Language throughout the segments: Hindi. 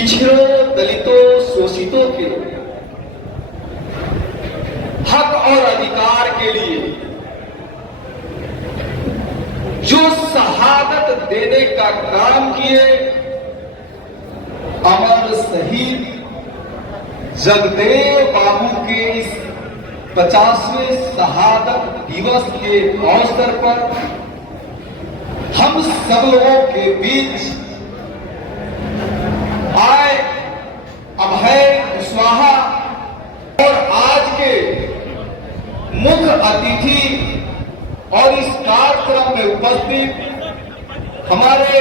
पिछड़ों, दलितों, शोषितों के हक और अधिकार के लिए जो शहादत देने का काम किए अमर शहीद जगदेव बाबू के इस 50वें शहादत दिवस के अवसर पर हम सब लोगों के बीच आए अभय कुशवाहा और आज के मुख्य अतिथि और इस कार्यक्रम में उपस्थित हमारे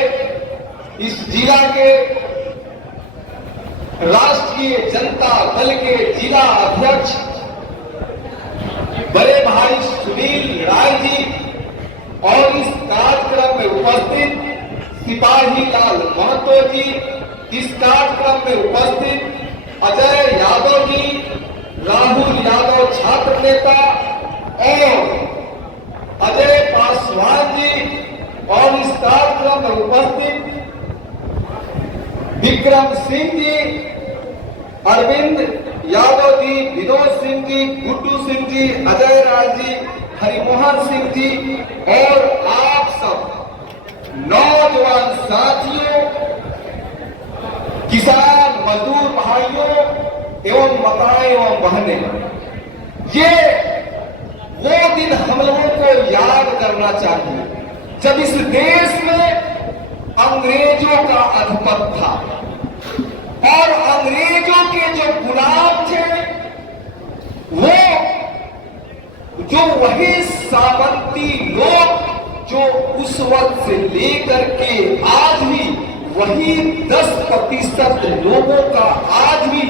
इस जिला के राष्ट्रीय जनता दल के जिला अध्यक्ष बड़े भाई सुनील राय जी और इस कार्यक्रम में उपस्थित सिपाही लाल महतो जी, इस कार्यक्रम में उपस्थित अजय यादव जी, राहुल यादव छात्र नेता और अजय पासवान जी और इस कार्यक्रम में उपस्थित विक्रम सिंह जी, अरविंद यादव जी, विनोद सिंह जी, गुड्डू सिंह जी, अजय राय जी, हरिमोहन सिंह जी और आप सब नौजवान साथियों, किसान मजदूर भाइयों एवं माताएं एवं बहनें, ये वो दिन हम लोगों को याद करना चाहिए जब इस देश में अंग्रेजों का आधिपत्य था और अंग्रेजों के जो गुलाम थे वो जो वही सामंती लोग जो उस वक्त से लेकर के आज भी वही 10% लोगों का आज भी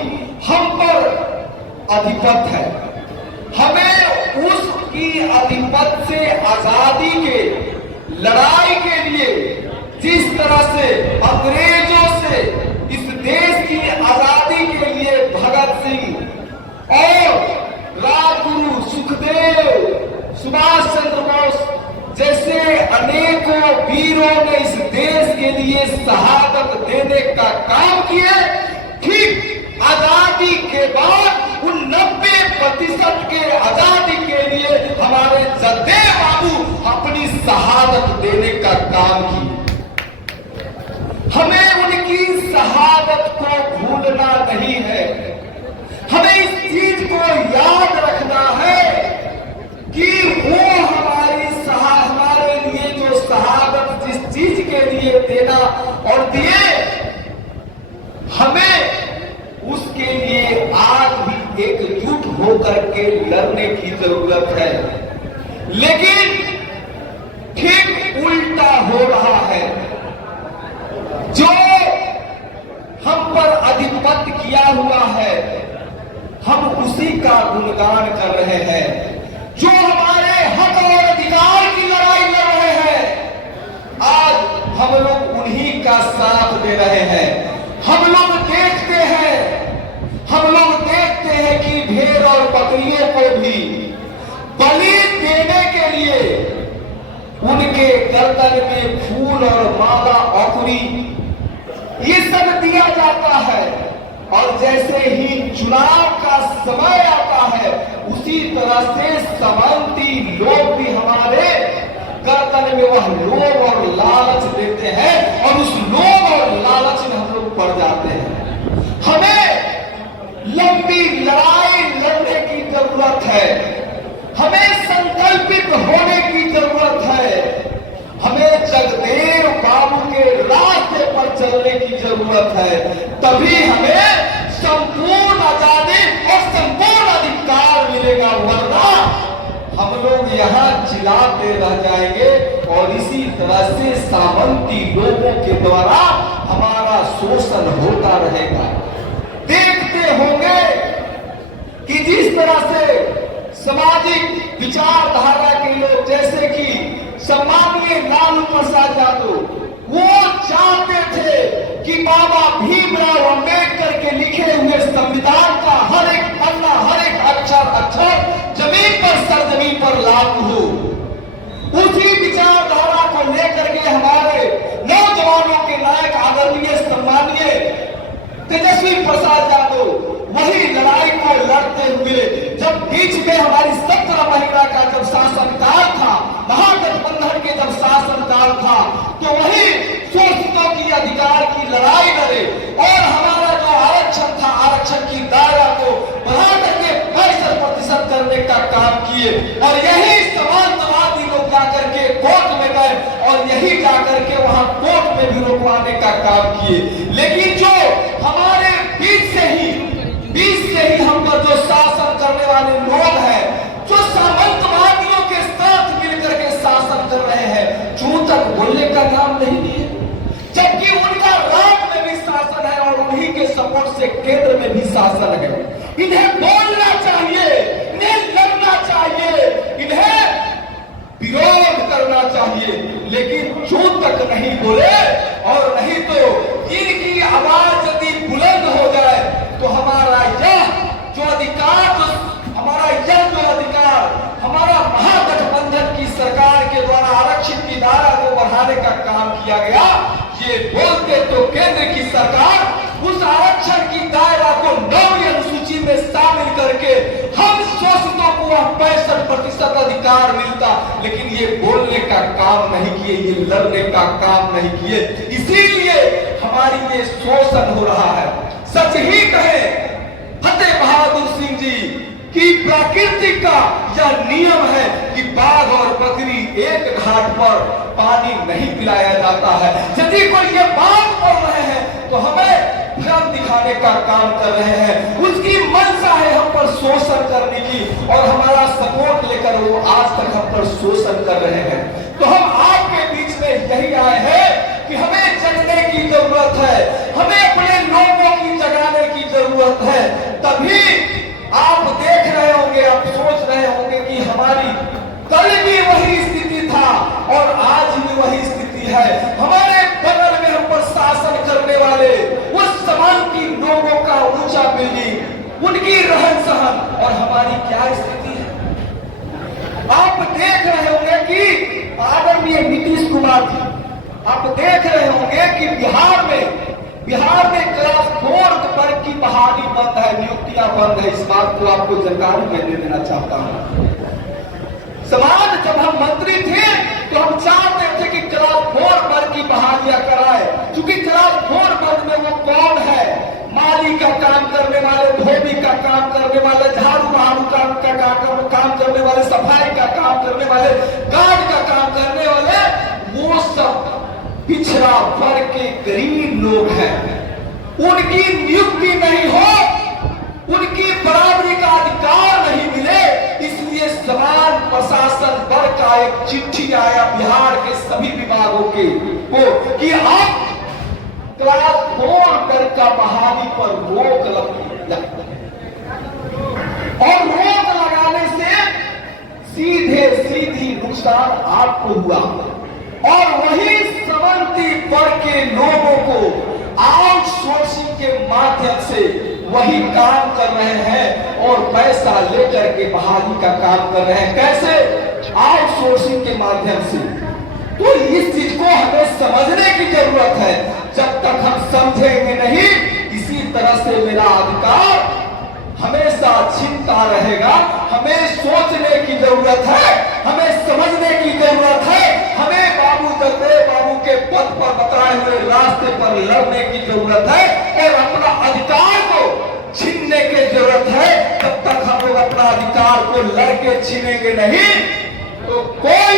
हम पर आधिपत्य है। हमें उसकी आधिपत्य से आजादी के लड़ाई के लिए जिस तरह से अंग्रेजों से इस देश की आजादी के लिए भगत सिंह और राजगुरु सुखदेव, सुभाष चंद्र बोस जैसे अनेकों वीरों ने इस देश के लिए शहादत देने का काम किए, ठीक आजादी के बाद उन 90% के आजादी के लिए हमारे जगदेव बाबू अपनी शहादत देने का काम किए। हमें उनकी शहादत को भूलना नहीं है, हमें इस चीज को याद रखना है कि वो हमारे लिए जो शहादत जिस चीज के लिए देना और दिए, हमें उसके लिए आज भी एकजुट होकर के लड़ने की जरूरत है। लेकिन ठीक उल्टा हो रहा है, जो हम पर आधिपत्य किया हुआ है हम उसी का गुणगान कर रहे हैं। जो हमारे हक और अधिकार की लड़ाई लड़ रहे हैं आज हम लोग उन्हीं का साथ दे रहे हैं। हम लोग देखते हैं कि भेड़ और बकरियों को भी बलि देने के लिए उनके गर्दन में फूल और माला औकड़ी ये सब दिया जाता है और जैसे ही चुनाव का समय आता है उसी तरह से सामंती लोग भी हमारे गर्दन में वह लोभ और लालच देते हैं और उस लोभ और लालच में हम लोग पड़ जाते हैं। हमें लंबी लड़ाई लड़ने की जरूरत है, हमें संकल्पित होने की जरूरत है, हमें जगदेव बाबू के रास्ते पर चलने की जरूरत है, तभी हमें संपूर्ण आजादी और संपूर्ण अधिकार मिलेगा, वरना हम लोग यहाँ चिल्लाते रह जाएंगे और इसी तरह से सामंती लोगों के द्वारा हमारा शोषण होता रहेगा। देखते होंगे कि जिस तरह से सामाजिक विचारधारा के लोग जैसे कि सम्मानीय लालू प्रसाद यादव वो चाहते थे कि बाबा भीमराव अंबेडकर के लिखे हुए संविधान का हर एक पन्ना हर एक अक्षर जमीन पर सरजमीन पर लागू हो। उसी विचारधारा को लेकर के हमारे नौजवानों के नायक आदरणीय सम्मानीय किए और यही समाजवादी लोग जाकर के कोर्ट में गए और यही जाकर के वहां कोर्ट में भी रोकवाने का काम किए। लेकिन जो हमारे बीच से ही हम पर जो शासन करने वाले लोग हैं, जो सामंतवादियों के साथ मिलकर के शासन कर रहे हैं, जूं तक बोलने का नाम नहीं लिए, जबकि उनका राज्य में भी शासन है और उन्हीं के सपोर्ट से केंद्र में भी शासन है। इन्हें बोलना चाहिए, इन्हें लड़ना चाहिए, इन्हें विरोध करना चाहिए, लेकिन जूं तक नहीं बोले और नहीं तो इनकी आवाज यदि बुलंद हो जाए तो हमारा यह जो अधिकार हमारा महागठबंधन की सरकार के द्वारा आरक्षित की दायरा को बढ़ाने का काम किया गया, ये बोलते तो केंद्र की सरकार उस आरक्षण की दायरा को 9वीं अनुसूची में शामिल करके हम शोषितों को 65% अधिकार मिलता, लेकिन ये बोलने का काम नहीं किए, ये लड़ने का काम नहीं किए, इसीलिए हमारी ये शोषण हो रहा है। सच ही कहे फतेह बहादुर सिंह जी कि प्रकृति का यह नियम है कि बाघ और बकरी एक घाट पर पानी नहीं पिलाया जाता है। यदि कोई ये बात बोल रहे हैं तो हमें भ्रम दिखाने का काम कर रहे हैं, उसकी मंशा है हम पर शोषण करने की और हमारा सपोर्ट लेकर वो आज तक हम पर शोषण कर रहे हैं। तो हम आपके बीच में यही आए हैं कि हमें जगने की जरूरत है, हमें अपने लोगों की जगाने की जरूरत है। तभी आप देख रहे होंगे, आप सोच रहे होंगे कि हमारी कल भी वही स्थिति था और आज भी वही स्थिति है। हमारे बगल में हम पर शासन करने वाले उस समाज की लोगों का ऊंचा बिल्डिंग, उनकी रहन सहन और हमारी क्या स्थिति है। आप देख रहे होंगे कि आदरणीय नीतीश कुमार जी, आप देख रहे होंगे कि बिहार में क्लास 4 वर्ग की बहाली बंद है, नियुक्तियां बंद है। इस बात को आपको जानकारी मैं दे देना चाहता हूं। समाज जब हम मंत्री थे तो हम चाहते थे कि क्लास 4 वर्ग की बहालियां कराए, क्योंकि क्लास 4 वर्ग में वो कौन है, माली का काम करने वाले, धोबी का काम करने वाले, झाड़ू बहारू का काम करने वाले, सफाई का काम करने वाले, गार्ड का काम करने वाले, वो सब पिछड़ा वर्ग के गरीब लोग हैं। उनकी नियुक्ति नहीं हो, उनकी बराबरी का अधिकार नहीं मिले, इसलिए समाज प्रशासन वर्ग का एक चिट्ठी आया बिहार के सभी विभागों को कि आप क्लास 4 वर्ग का बहाली पर रोक और रोक लगाने से सीधी नुकसान आपको हुआ और वही समन्ती वर्ग के लोगों को आउटसोर्सिंग के माध्यम से वही काम कर रहे हैं और पैसा लेकर के बहाली का काम कर रहे हैं। कैसे? आउटसोर्सिंग के माध्यम से। तो इस चीज को हमें समझने की जरूरत है। जब तक हम समझेंगे नहीं, इसी तरह से मेरा अधिकार हमेशा छिनता रहेगा। हमें सोचने की जरूरत है, हमें समझने की जरूरत है, हमें बाबू जगदेव बाबू के पथ पर बताए हुए रास्ते पर लड़ने की जरूरत है और अपना अधिकार को छीनने की जरूरत है। जब तक हम लोग अपना अधिकार को लड़के छीनेंगे नहीं तो कोई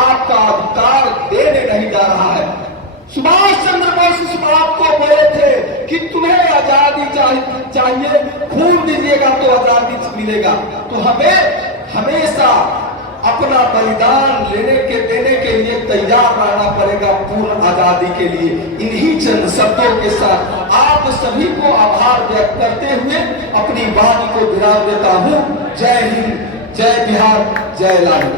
आपका अधिकार देने नहीं जा रहा है। सुभाष चंद्र बोस इस बात को बोले थे कि तुम्हें आजादी चाहिए, खून दीजिएगा तो आजादी मिलेगा। तो हमें हमेशा अपना बलिदान देने के लिए तैयार रहना पड़ेगा पूर्ण आजादी के लिए। इन्हीं चंद शब्दों के साथ आप सभी को आभार व्यक्त करते हुए अपनी वाणी को विराम देता हूं। जय हिंद, जय बिहार, जय लाल।